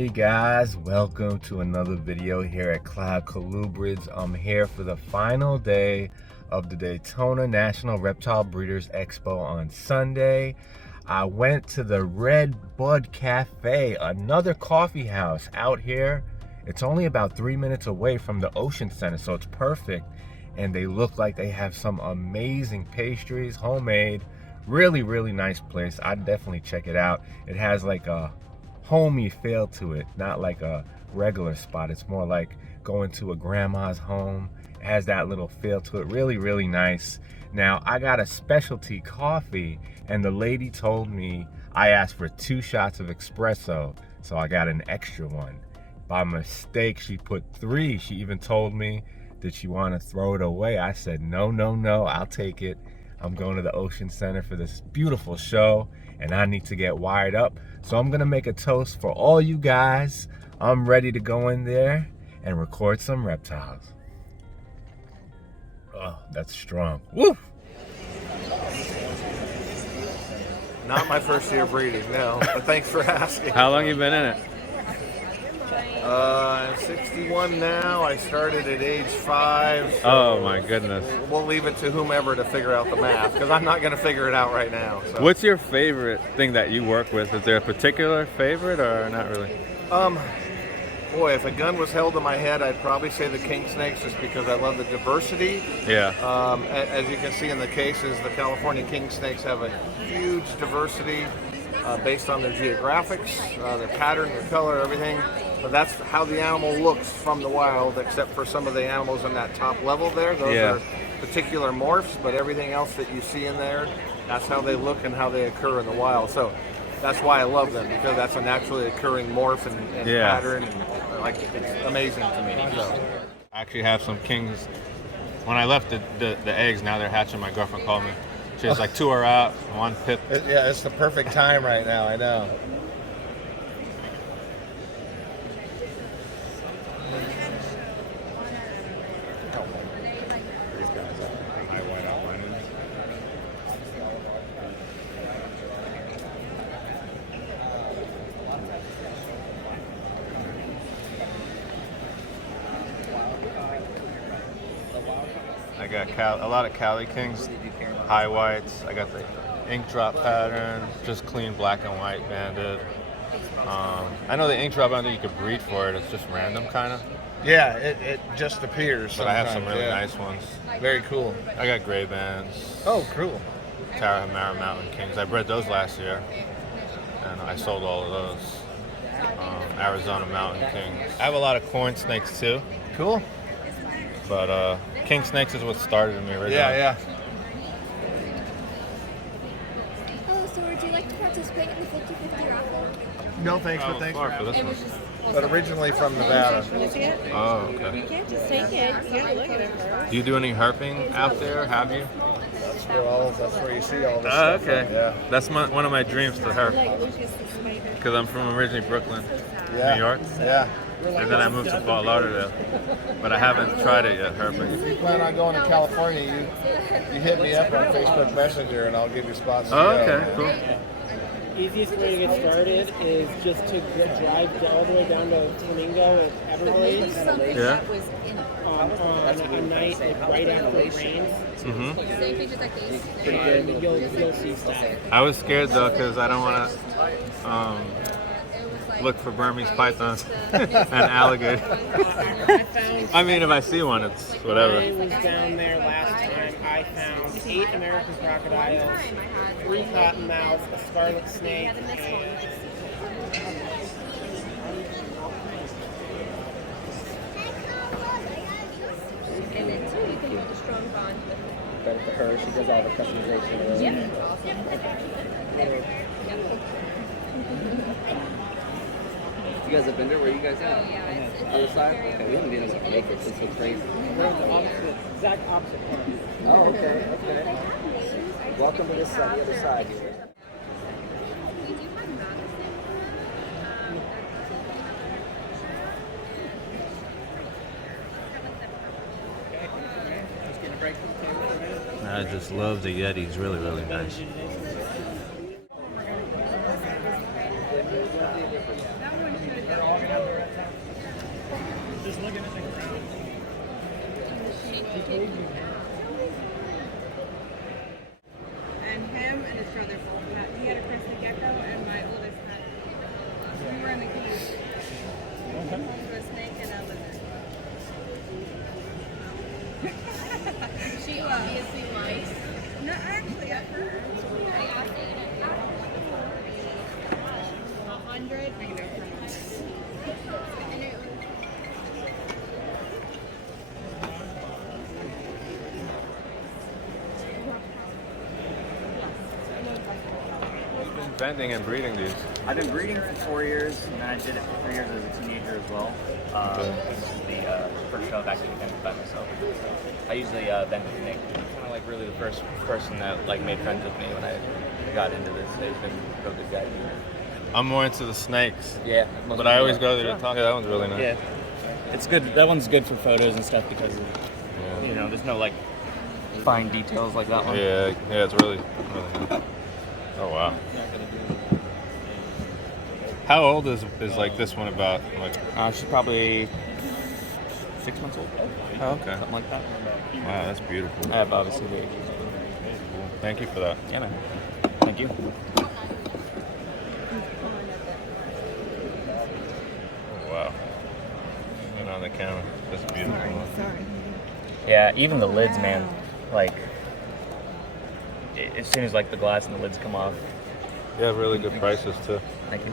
Hey guys, welcome to another video here at Colubrids. I'm here for the final day of the Daytona National Reptile Breeders Expo on Sunday. I went to the Red Bud Cafe, another coffee house out here. It's only about 3 minutes away from the Ocean Center, so it's perfect. And they look like they have some amazing pastries, homemade. Really nice place. I'd definitely check it out. It has like a homey feel to it, not like a regular spot. It's more like going to a grandma's home. It has that little feel to it. Really nice. Now I got a specialty coffee and the lady told me I asked for 2 shots of espresso, so I got an extra one. By mistake she put 3. She even told me, did she want to throw it away? I said no, I'll take it. I'm going to the Ocean Center for this beautiful show and I need to get wired up. So I'm gonna make a toast for all you guys. I'm ready to go in there and record some reptiles. Oh, that's strong. Woo! Not my first year breeding, no, but thanks for asking. How long you been in it? I'm 61 now. I started at age 5. So Oh my goodness. we'll leave it to whomever to figure out the math, because I'm not going to figure it out right now. So. What's your favorite thing that you work with? Is there a particular favorite or not really? Boy, if a gun was held to my head, I'd probably say the king snakes, just because I love the diversity. Yeah. As you can see in the cases, the California king snakes have a huge diversity based on their geographics, their pattern, their color, everything. But that's how the animal looks from the wild, except for some of the animals in that top level there. Those are particular morphs, but everything else that you see in there, that's how they look and how they occur in the wild. So that's why I love them, because that's a naturally occurring morph and pattern. And, like, it's amazing to me. So. I actually have some kings. When I left the eggs, now they're hatching. My girlfriend called me. She was like, 2 are out, 1 pip. Yeah, it's the perfect time right now, I know. I got a lot of Cali Kings, high whites. I got the ink drop pattern, just clean black and white banded. I know the ink drop, I don't think you could breed for it. It's just random kind of. Yeah, it just appears. But I have some really nice ones. Very cool. I got gray bands. Oh, cool. Tarahumara Mountain Kings. I bred those last year, and I sold all of those. Arizona Mountain Kings. I have a lot of corn snakes too. Cool. But king snakes is what started me originally. Yeah. Hello, so would you like to participate in the 50-50 raffle? No thanks, but thanks for for this one. But originally from Nevada. Oh, okay. You can't just take it. You gotta look at it first. Do you do any herping out there? Have you? That's where you see all this Oh, stuff. okay. Yeah. That's one of my dreams to herp. Because I'm from originally Brooklyn, Yeah. New York. Yeah. And then I moved to Fort Lauderdale. But I haven't tried it yet, herping. If you plan on going to California, you hit me up on Facebook Messenger and I'll give you spots. Oh, okay, cool. Easiest way to get started is just to drive all the way down to Flamingo at Everglades. Yeah. On a night like right after it rains. Mm-hmm. And you'll see stuff. I was scared though, because I don't want to look for Burmese pythons and alligators. I mean, if I see one, it's whatever. I was down there last time. I found 8 American crocodiles, 3 cottonmouths, a scarlet snake, and then too, you can build a strong bond with Better for her, she does all the customization. You guys have been there? Where you guys at? Other side? Okay, we haven't been able to make it. It's so crazy. we're the opposite, exact opposite corner. Oh, okay. Welcome to this side, the other side here. I just love the Yetis, really nice. and his brother both had. He had a crested gecko, and my oldest had. We were in the cage. A snake and a lizard. She obviously likes. No, actually, at first. 100. You've been vending and breeding these. I've been breeding for 4 years, and then I did it for 3 years as a teenager as well. This is the first show I've actually vended by myself. I usually vend with Nick. He's kind of like really the first person that like made friends with me when I got into this. He's been a real good guy. I'm more into the snakes. Yeah. But I always go there to talk. That one's really nice. Yeah. It's good. That one's good for photos and stuff because of, you know, there's no like fine details like that one. Yeah, it's really nice. Oh wow. How old is like this one about? Like, She's probably 6 months old. oh, okay. Something like that. Wow, that's beautiful. I have obviously the age. Cool. Thank you for that. Yeah, man. Thank you. Oh, wow. And on the camera. That's beautiful. Yeah, even the lids, man. Like, as soon as like the glass and the lids come off. You have really good prices too. Thank you.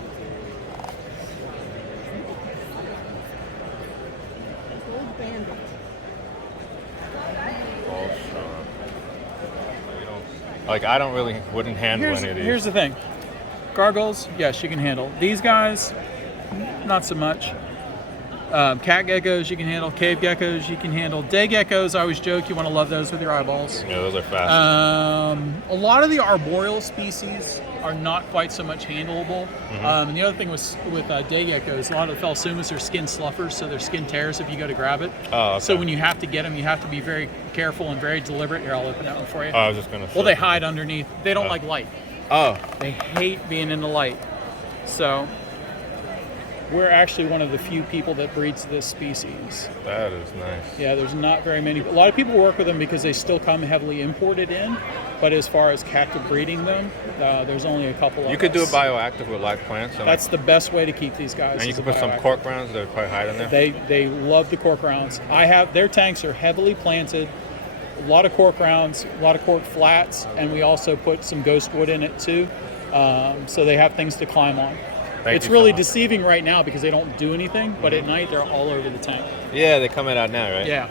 All strong. Like I wouldn't handle any of these. Here's the thing. Gargoyles, yes, you can handle. These guys, not so much. Cat geckos you can handle. Cave geckos you can handle. Day geckos, I always joke, you want to love those with your eyeballs. Yeah, those are fast. A lot of the arboreal species are not quite so much handleable. And the other thing with day geckos, a lot of the Felsumas are skin sluffers, so their skin tears if you go to grab it. Oh, okay. So when you have to get them, you have to be very careful and very deliberate. Here, I'll open that one for you. Oh, I was just gonna. Well, they hide underneath. They don't like light. Oh. They hate being in the light. So we're actually one of the few people that breeds this species. That is nice. Yeah, there's not very many. A lot of people work with them because they still come heavily imported in. But as far as captive breeding them, there's only a couple of You could do a us. bioactive with live plants. And That's the best way to keep these guys. And you is can a put some bioactive. cork rounds that are quite high in there. They love the cork rounds. Their tanks are heavily planted. A lot of cork rounds, a lot of cork flats, and we also put some ghost wood in it too, so they have things to climb on. Thank It's you so really much. deceiving right now because they don't do anything, but at night they're all over the tank. Yeah, they come out now, right? Yeah.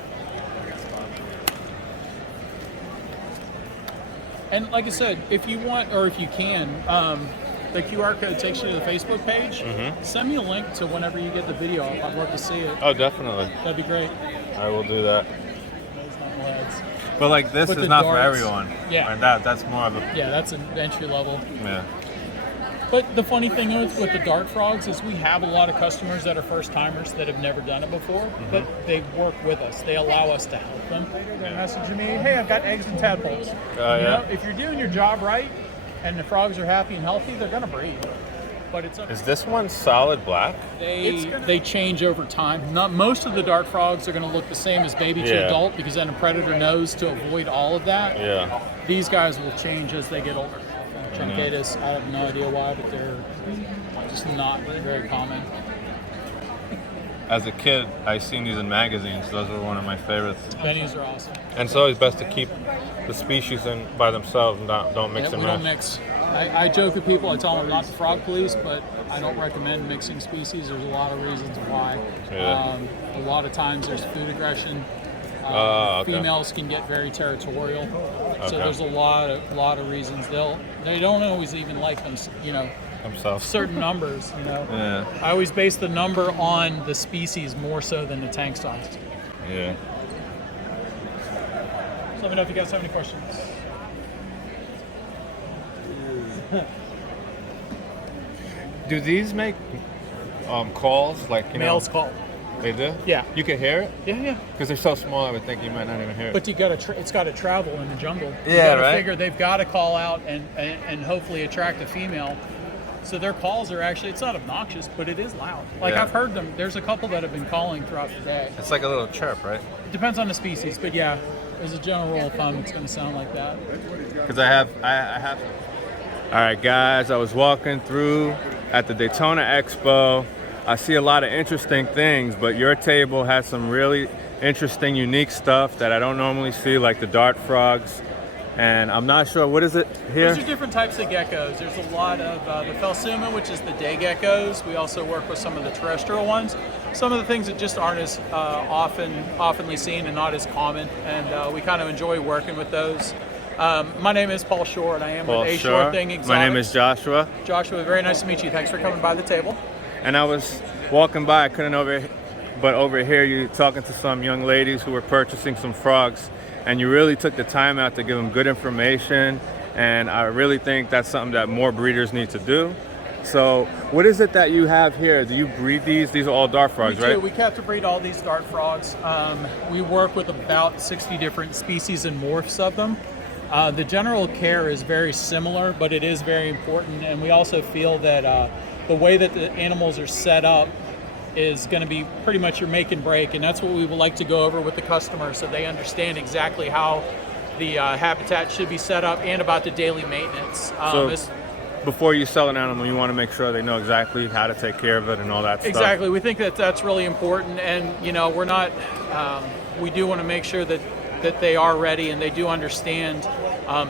And like I said, if you want or if you can, the QR code takes you to the Facebook page. Send me a link to whenever you get the video. I'd love to see it. Oh, definitely. That'd be great. I will do that. Those knuckleheads. But like this With is the not for darts. everyone. Yeah. Like that's more of a Yeah, that's an entry level. yeah. But the funny thing is with the dart frogs is we have a lot of customers that are first timers that have never done it before, but they work with us. They allow us to help them. They message me, hey, I've got eggs and tadpoles. Oh, You yeah. know, if you're doing your job right and the frogs are happy and healthy, they're gonna breed. But it's up Is this one solid black? they change over time. Not most of the dart frogs are going to look the same as baby to Yeah. adult because then a predator knows to avoid all of that. Yeah. These guys will change as they get older. Truncatus, I have no idea why, but they're just not very common. As a kid, I seen these in magazines. Those were one of my favorites. Bennies are awesome. And it's always best to keep the species in by themselves and don't mix Yeah, and we don't match. mix. I joke with people, I tell them I'm not the frog police, but I don't recommend mixing species. There's a lot of reasons why. Yeah. A lot of times there's food aggression. Okay. Females can get very territorial, so Okay. there's a lot of reasons. They don't always even like them, Themselves. certain numbers. Yeah. I always base the number on the species more so than the tank size. Yeah. So let me know if you guys have any questions. Do these make calls like Males call. They do? Yeah. You can hear it? Yeah. Because they're so small, I would think you might not even hear it. But it's got to travel in the jungle. You Yeah, gotta right. Figure they've got to call out and hopefully attract a female. So their calls are actually, it's not obnoxious, but it is loud. Like Yeah. I've heard them. There's a couple that have been calling throughout the day. It's like a little chirp, right? It depends on the species, but yeah, as a general rule of thumb, it's going to sound like that. Because I have All right, guys, I was walking through at the Daytona Expo. I see a lot of interesting things, but your table has some really interesting, unique stuff that I don't normally see, like the dart frogs. And I'm not sure, what is it here? Those are different types of geckos. There's a lot of the Phelsuma, which is the day geckos. We also work with some of the terrestrial ones. Some of the things that just aren't as oftenly seen and not as common, and we kind of enjoy working with those. My name is Paul Shore, and I am with A Shore Thing Exotics. My name is Joshua. Joshua, very nice to meet you. Thanks for coming by the table. And I was walking by, I couldn't overhear you talking to some young ladies who were purchasing some frogs, and you really took the time out to give them good information, and I really think that's something that more breeders need to do. So what is it that you have here? Do you breed these? These are all dart frogs, right? We capture breed all these dart frogs. We work with about 60 different species and morphs of them. The general care is very similar, but it is very important, and we also feel that the way that the animals are set up is going to be pretty much your make and break, and that's what we would like to go over with the customer so they understand exactly how the habitat should be set up and about the daily maintenance. Before you sell an animal, you want to make sure they know exactly how to take care of it and all that stuff. Exactly. We think that that's really important, and we're not. We do want to make sure that they are ready and they do understand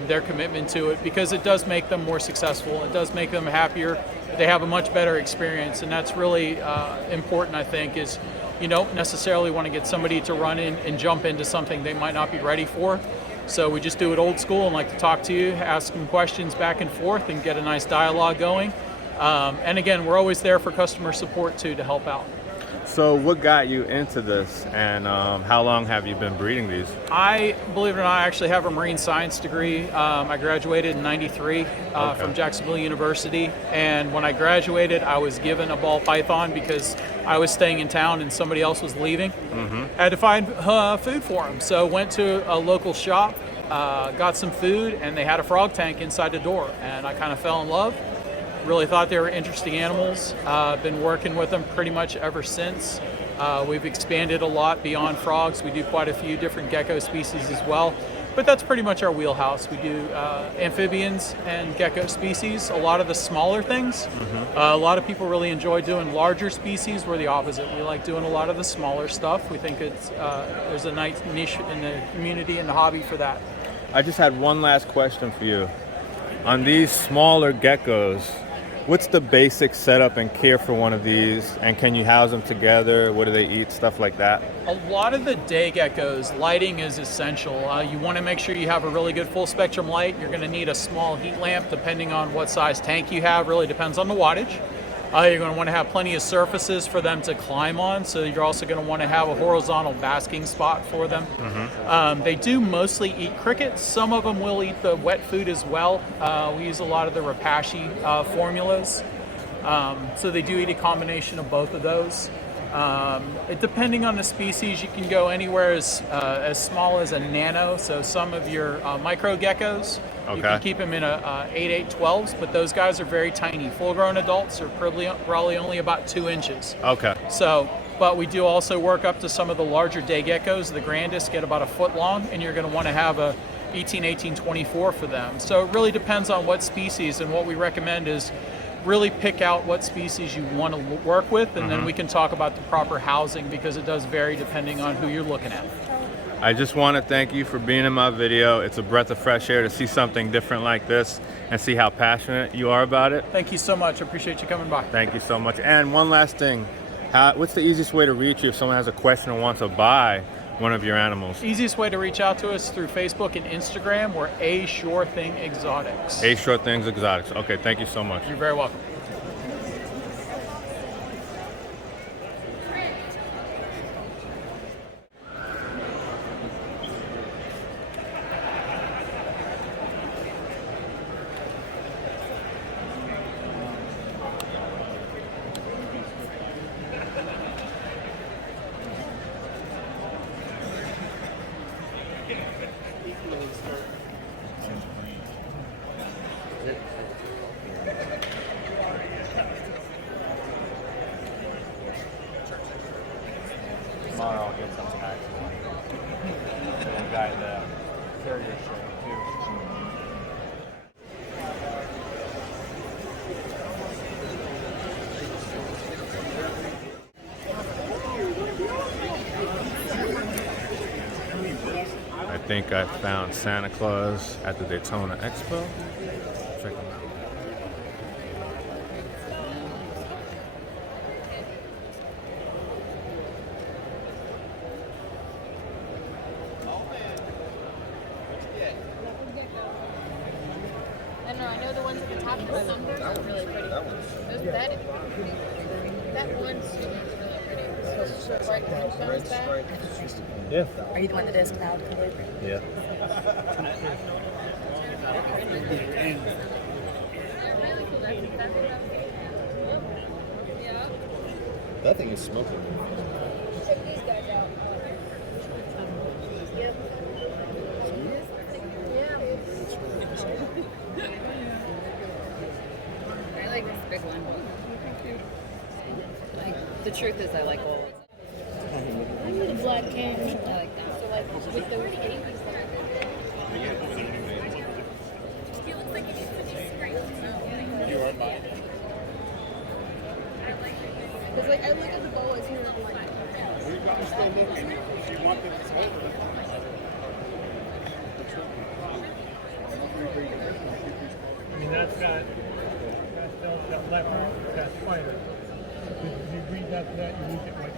their commitment to it, because it does make them more successful. It does make them happier. They have a much better experience, and that's really important, I think, is you don't necessarily want to get somebody to run in and jump into something they might not be ready for. So we just do it old school and like to talk to you, ask them questions back and forth, and get a nice dialogue going. And again, we're always there for customer support too to help out. So what got you into this, and how long have you been breeding these? I, believe it or not, actually have a marine science degree. I graduated in '93 from Jacksonville University, and when I graduated, I was given a ball python because I was staying in town and somebody else was leaving. I had to find food for them, so went to a local shop, got some food, and they had a frog tank inside the door, and I kind of fell in love. Really thought they were interesting animals. Been working with them pretty much ever since. We've expanded a lot beyond frogs. We do quite a few different gecko species as well, but that's pretty much our wheelhouse. We do amphibians and gecko species, a lot of the smaller things. A lot of people really enjoy doing larger species. We're the opposite. We like doing a lot of the smaller stuff. We think it's there's a nice niche in the community and the hobby for that. I just had one last question for you. On these smaller geckos, what's the basic setup and care for one of these, and can you house them together? What do they eat? Stuff like that. A lot of the day geckos, lighting is essential. You want to make sure you have a really good full spectrum light. You're going to need a small heat lamp depending on what size tank you have. Really depends on the wattage. You're going to want to have plenty of surfaces for them to climb on, so you're also going to want to have a horizontal basking spot for them. They do mostly eat crickets. Some of them will eat the wet food as well. We use a lot of the Rapashi formulas, so they do eat a combination of both of those. Depending on the species, you can go anywhere as small as a nano, so some of your micro geckos, you can keep them in a 8/8-12s, but those guys are very tiny. Full-grown adults are probably only about 2 inches. So, but we do also work up to some of the larger day geckos. The grandest get about a foot long, and you're going to want to have a 18/18-24 for them. So it really depends on what species, and what we recommend is really pick out what species you want to work with, and then we can talk about the proper housing, because it does vary depending on who you're looking at. I just want to thank you for being in my video. It's a breath of fresh air to see something different like this and see how passionate you are about it. Thank you so much. I appreciate you coming by. Thank you so much. And one last thing, what's the easiest way to reach you if someone has a question or wants to buy one of your animals? Easiest way to reach out to us through Facebook and Instagram. We're A Shore Thing Exotics. A Shore Things Exotics. Okay, thank you so much. You're very welcome. Tomorrow I'll get some snacks. And got the carrier shirt too. think I found Santa Claus at the Daytona Expo. Check them out. I don't know. I know the ones at the top of the numbers are really pretty. That one's really pretty. So bright orange on his back. Yeah. Are you the one that does cloud color? Yeah. That thing is smoking. Check these guys out. Yep. I like this big one. The truth is, I like all. I need a black king. I like that. So like with the 80s. He looks like he needs to be sprayed. You are mine. Because like I look at the boas here and I'm like, I mean, that's got leopard, got spider. If you read that, you look at like.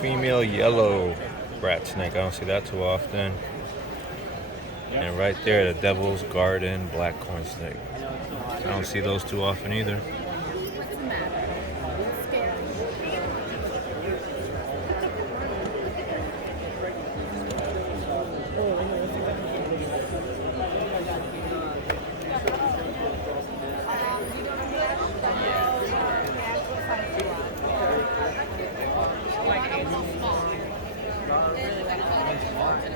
Female yellow rat snake. I don't see that too often. And right there, the Devil's Garden black corn snake. I don't see those too often either.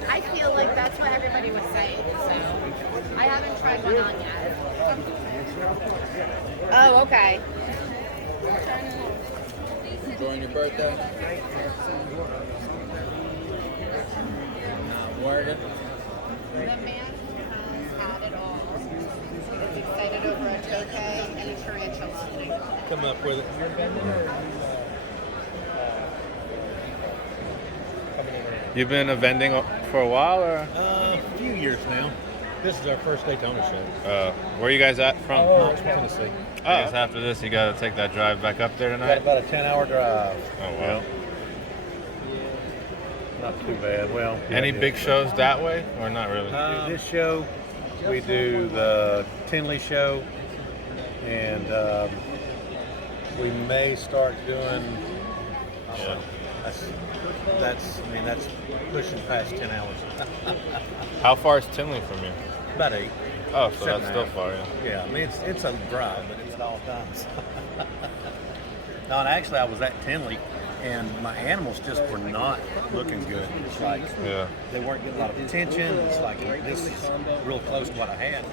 I feel like that's what everybody was saying, so I haven't tried one on yet. Oh, okay. Enjoying your birthday? Not worried. The man has had it all. Is excited over a tokay and a tarantula. Come up with it. You've been vending for a while, or? A few years now. This is our first Daytona show. Where are you guys at from? Knoxville, Tennessee. I guess after this, you got to take that drive back up there Got tonight. about a 10-hour drive. Oh wow. Not too bad. Well, Any big shows that way, or not really? This show, we do the Tinley show, and we may start doing. Yeah. That's pushing past 10 hours. How far is Tinley from you? About 8. Oh, so 7 that's still hours. far, yeah. Yeah, I mean it's a drive, but it's at all times. No, and actually I was at Tinley, and my animals just were not looking good. It's like they weren't getting a lot of attention. It's like this is real close to what I had.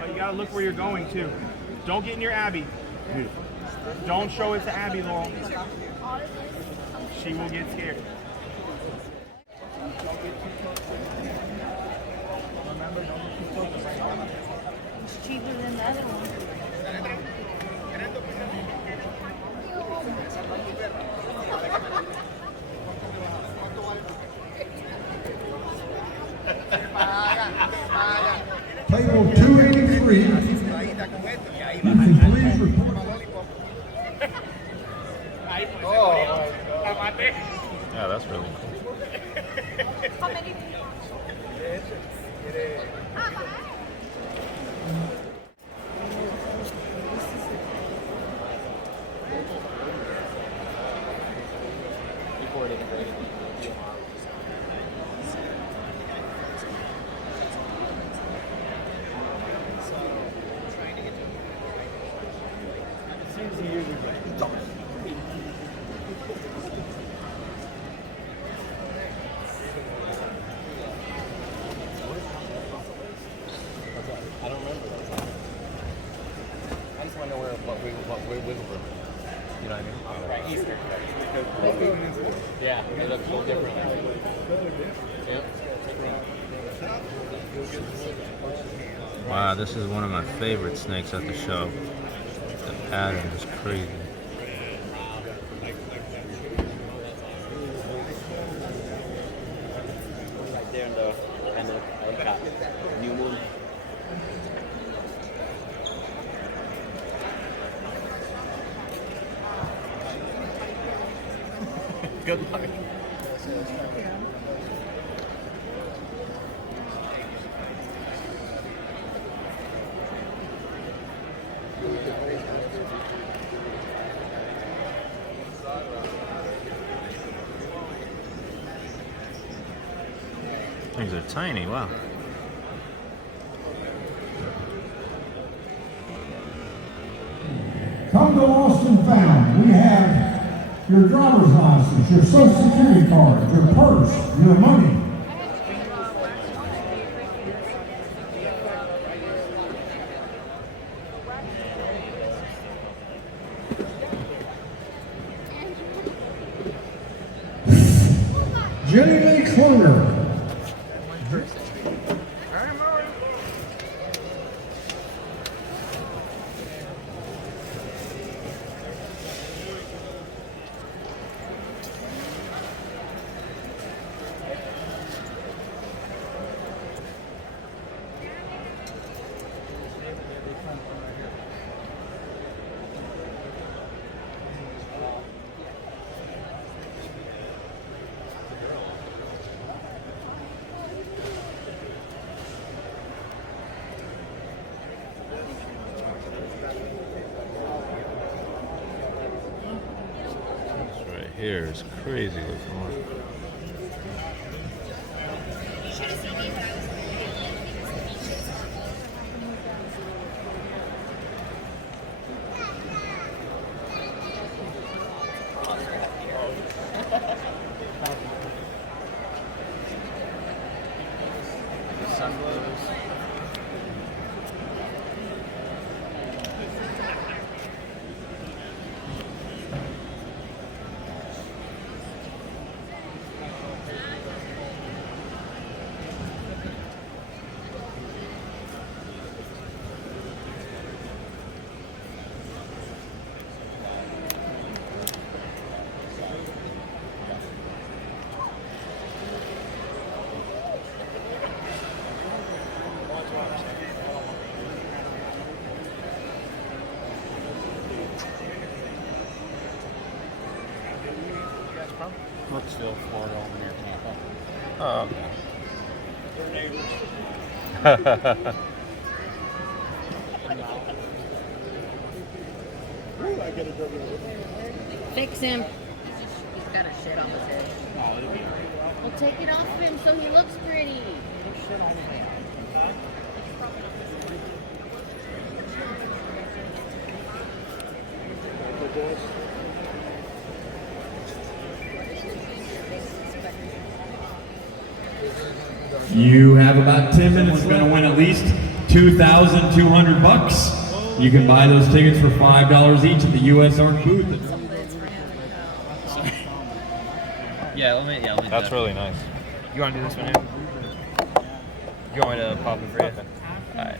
But you gotta look where you're going too. Don't get in your Abby. Don't show it to Abby, Laurel. She will get scared. It's cheaper than the other one. Table 283. If you please report. Yeah, that's really cool. How many do you want? Before it doesn't break. I don't remember that. I just want to know what wiggle room. You know what I mean? Right, Easter. Yeah, it looks a little different. Yep. Wow, this is one of my favorite snakes at the show. The pattern is crazy. Right there in the top. New Moon. Good luck. Things are tiny, wow. Come to Lost and Found. We have your driver's license, your social security card, your purse, your money. Jenny Lee Cloner. Here is crazy looking one. Brooksville, Florida, over near Tampa. Oh, Fix him. He's got a shit on his head. Well, take it off him so he looks pretty. You have about 10 minutes. You're going to win at least $2,200. You can buy those tickets for $5 each at the U.S. Art booth. Yeah, let me that's really nice. You want to do this one here? You want me to pop them for you? Alright.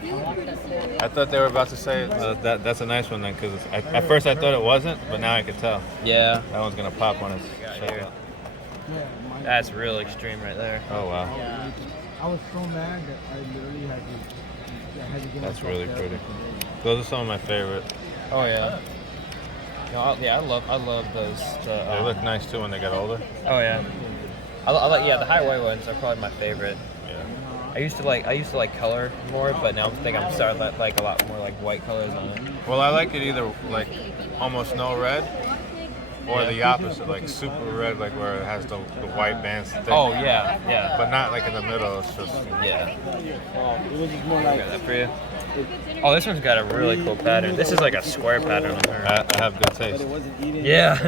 I thought they were about to say that's a nice one then, because at first I thought it wasn't, but now I can tell. Yeah. That one's going to pop when it's shut here. up. That's real extreme right there. Oh, wow. Yeah. I was so mad that I literally had to get That's myself really there. pretty. Those are some of my favorite. Oh, yeah. No, yeah, I love those. They look nice too when they get older. Oh yeah. I like the high white ones are probably my favorite. Yeah. I used to like color more, but now I'm starting to like a lot more like white colors on it. Well, I like it either like almost no red, or the opposite, like super red, like where it has the white bands. Thick. Oh yeah, yeah. But not like in the middle. It's just yeah. More like Got that for you. Oh, this one's got a really cool pattern. This is like a square pattern on her. I have good taste. Yeah.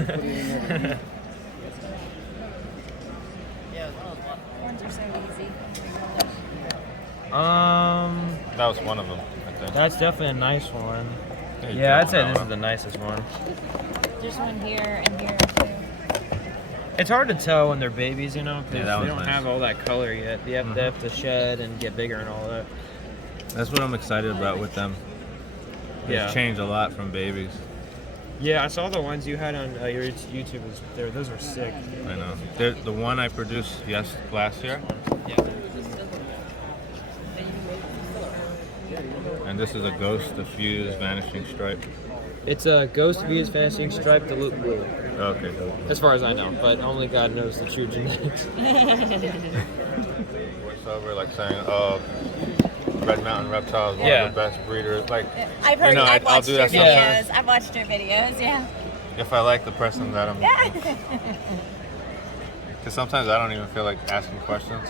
Ones are so easy. That was one of them, I think. That's definitely a nice one. There you Yeah, go. I'd say this is the nicest one. There's one here and here too. It's hard to tell when they're babies, you know, because Yeah, that they one's don't nice. have all that color yet. They have to shed and get bigger and all that. That's what I'm excited about with them. They've Yeah. changed a lot from babies. Yeah, I saw the ones you had on your YouTube. Those were sick. I know. The one I produced last year. Yeah. And this is a Ghost Diffused Vanishing Stripe. It's a Ghost V's Fantasy Stripe Dilute Blue. Okay. As far as I know, but only God knows the true genetics. Voiceover, like saying, "Oh, Red Mountain Reptile is one of the best breeders." Like, I've heard. you know, I've I'll watched do your that videos. sometimes. I've watched your videos. Yeah. If I like the person that I'm, Yeah. because sometimes I don't even feel like asking questions.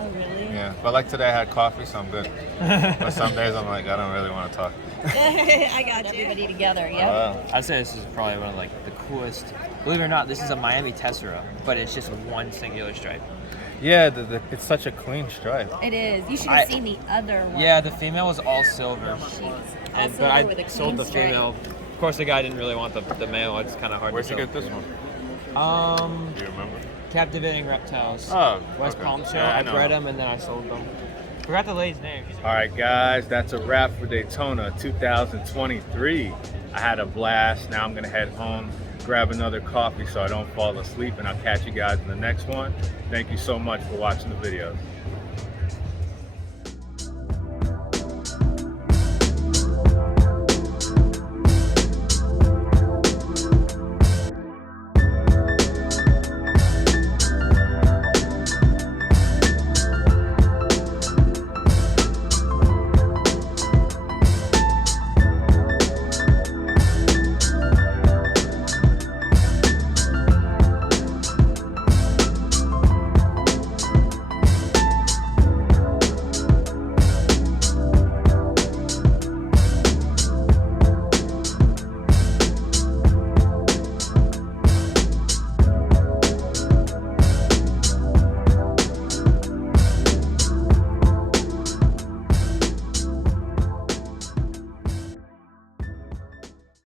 Oh really? Yeah, but like today I had coffee, so I'm good. But some days I'm like, I don't really want to talk. I got you. Everybody together. Yeah. Wow. I'd say this is probably one of like the coolest. Believe it or not, this is a Miami Tessera, but it's just one singular stripe. Yeah, it's such a clean stripe. It is. You should have seen the other one. Yeah, the female was all silver. All But silver I with a sold clean the stripe. female. Of course, the guy didn't really want the male. It's kind of hard Where'd to you sell. get this one? Do you remember? Captivating Reptiles. Oh, West okay. Palm Show. Yeah, I I know. bred them and then I sold them. Forgot the lady's name. All right, guys, that's a wrap for Daytona 2023. I had a blast. Now I'm gonna head home, grab another coffee so I don't fall asleep, and I'll catch you guys in the next one. Thank you so much for watching the videos.